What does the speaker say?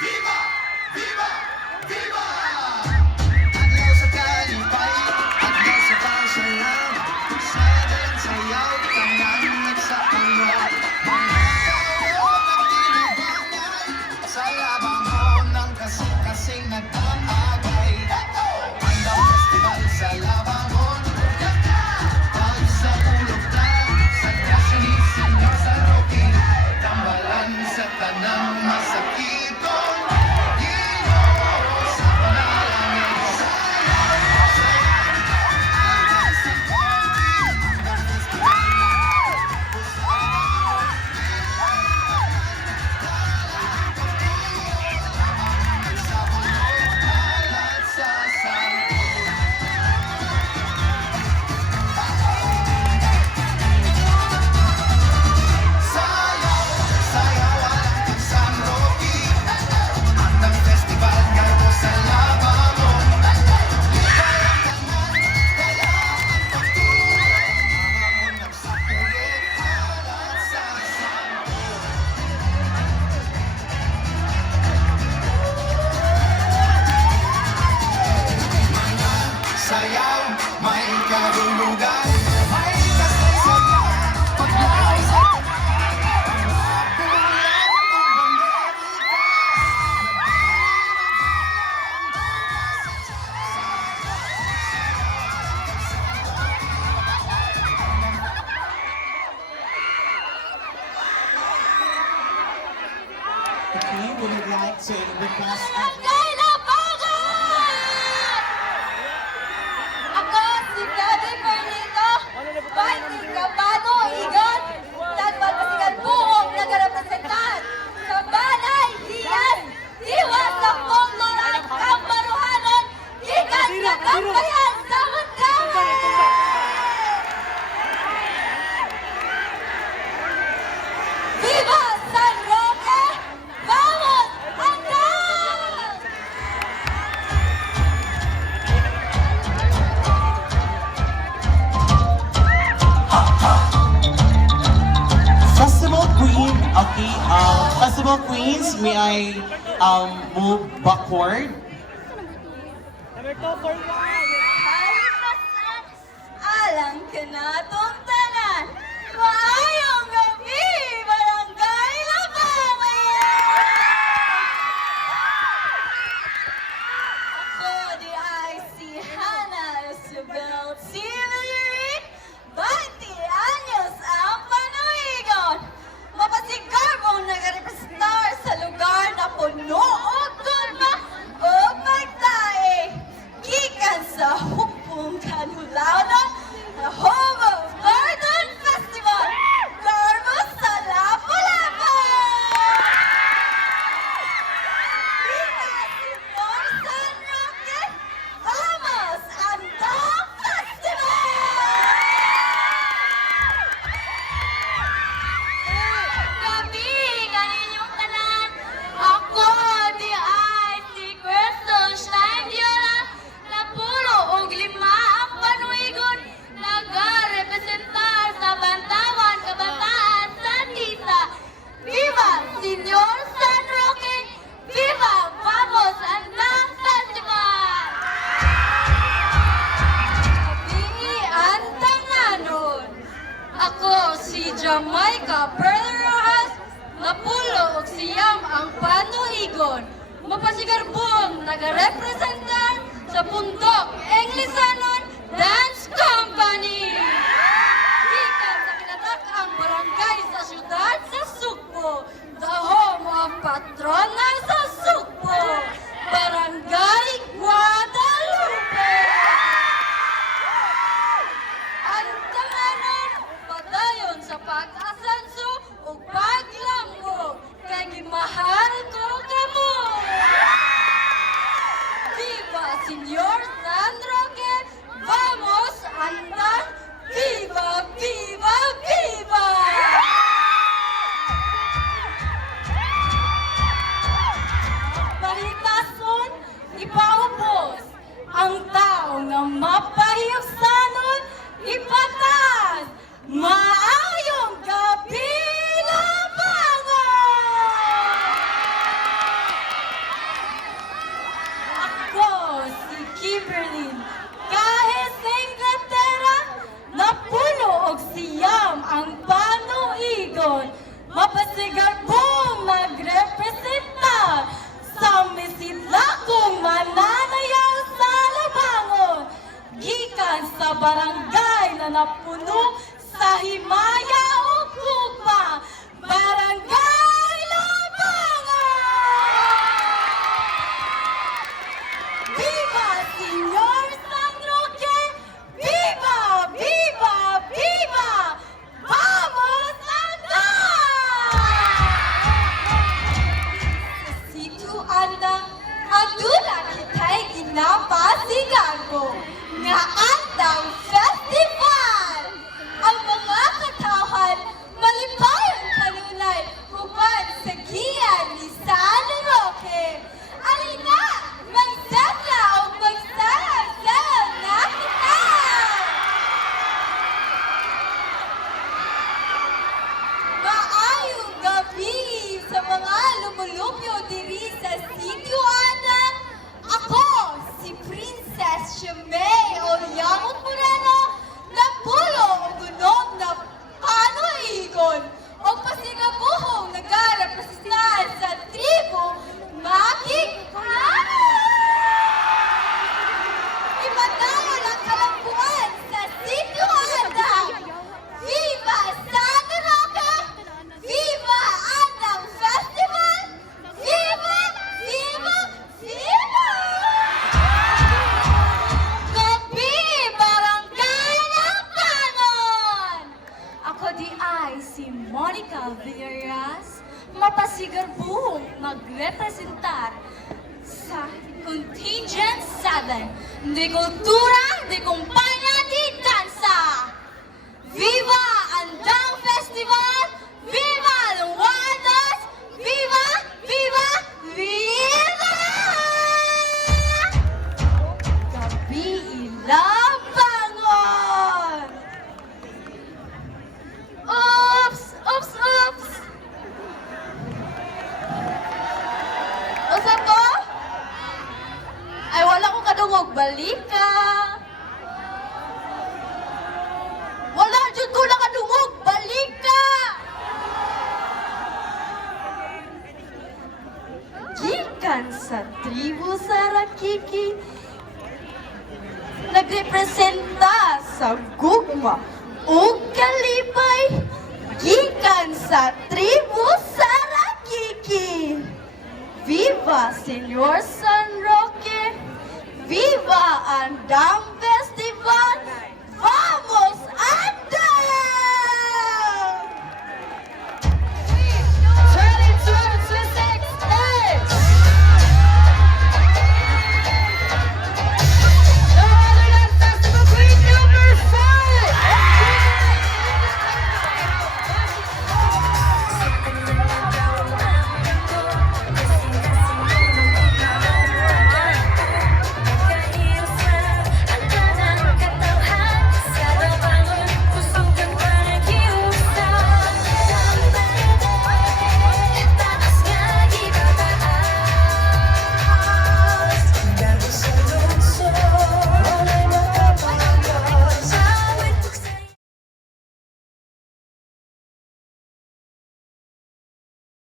Viva! Viva! Viva! Adlaw sa kalipay, adlaw sa pasalam, sa dalang sayaw, tanang nagsakulot. Mga tao nagtinubangay, sa labang mo ng kasing-kasing nagtaagay. Andaw festival sa Labangon, pag sa ulog na, sa grasya ni Senyor San Roque, tambalan sa tanang masakitong Ginoo sa panalangin. Sa santo. Sayaw, sayawan ang San Roque, ang festival ngayon sa Labangon. Ligayang tanan, dalangin pagtulong, mga nagsapulit, halat sa santo. Sayaw, may kahulugan, may kasaysayan, paglaw sa pulang ng Amerika. Okay, we would like to request Barangay Labangon! Ako si Gabby Fernito, Fighting Kabano Igon, nagpapasigan buong nagarepresentan sa Balay Diyan, Iwas sa Pongloran, Kamaruhanon, Ikan sa Kampayan sa Mandawi! Viva San Roque! Vamos! Hanggang! Festival Queen. Okay, Festival Queens, may I move backward? Alang ka na itong tanan. Maayong gabi, Barangay Labangon! Ako di ay si Hannah Isabel Silirin. 20 anyos ang panuigon. Mapasigar mong nagarepresentar sa lugar na puno o tulma o pagtae. Gikan sa hukbong kanulanan na home of Garden Festival. Garbo sa Lapu-Lapu! Viva Senyor San Roque! Vamos! Andong Festival! Gabi nga ninyong tanan, ako di ay si Crystal Steindiola, na puro og lima ang panuigon, nagarepresentar sa Bantawan Kabataan Sandita. Viva Senyor San Roque! Viva Vamos Andang Festival! Gabi ang tanganon. Ako si Jamaica Pearl Rojas, napulo og siyam ang panuigon. Mapasigarbong nagarepresentar sa Pundok Englisanon Dance Company. Gikan sa kinatak-ang barangay sa syudad sa Sugbo, the home of patrona sa Sugbo, Barangay Guadalupe. Ang tanganan, padayon sa pag-asanso o paglambog, kay gimahal ko kamo. Viva Senyor San Roque! Vamos andar! Viva, viva, viva! barangay na napuno sa himaya o gugma. Barangay Labangan! Viva Senyor San Roque! Viva! Viva! Viva! Vamos andar! Sitio Andang, adula kita'y ginapasigan ko nga Andang Festival! Ang mga katawhan malipayon kanunay human sa giyan ni San Roque. Alina, magsadla o magsalang-salang na kita! Maayong gabi sa mga lumulupyo diri sa Sitio Andang. Ako, si Princess Shimei Olyamot Moreno, napulo o gunog na panoigon o pasigabuhong nagarapresentahan sa tribo Makikano. Imadawal ang kalampuan sa Sitio Andang. Viva San Roque! Viva Andang Festival! Viva! Viva! Viva! Gabi Barangay Labanan! Ako di ay si Monica Villeras, mapasigarbuhong magrepresentar sa Contingent 7 de Kultura de Kumpanya di Dansa. Viva Andang Festival! Viva Luwados! Viva! Viva! Viva! Gabi Ilabangon! Oops! Oops! Oops! Usa to? Ay, wala ko kadungog. Balik ka! Wala dyan ko nakadungog! Balik ka! Gikan sa tribu Sarakiki, nagrepresenta sa gugma o kalipay. Gikan sa tribu Sarakiki. Viva Senyor San Roque! Viva Andang Festival!